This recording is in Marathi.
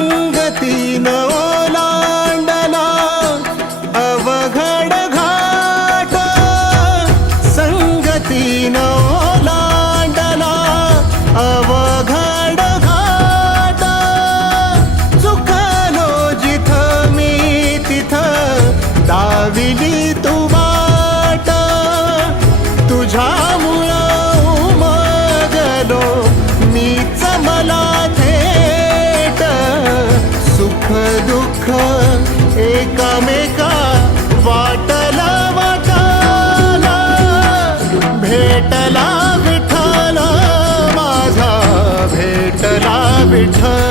संगतीन ओलांडला अवघड घाट, संगतीन ओलांडला अवघड घाट. चुकलो जिथं मी तिथं दाविली तू वाट, तुझ्यामुळं उमगलो मीच मला थेट. सुख दुःख एकामेका वाटला वाटाला, भेटला विठ्ठल माझा, भेटला विठ्ठल.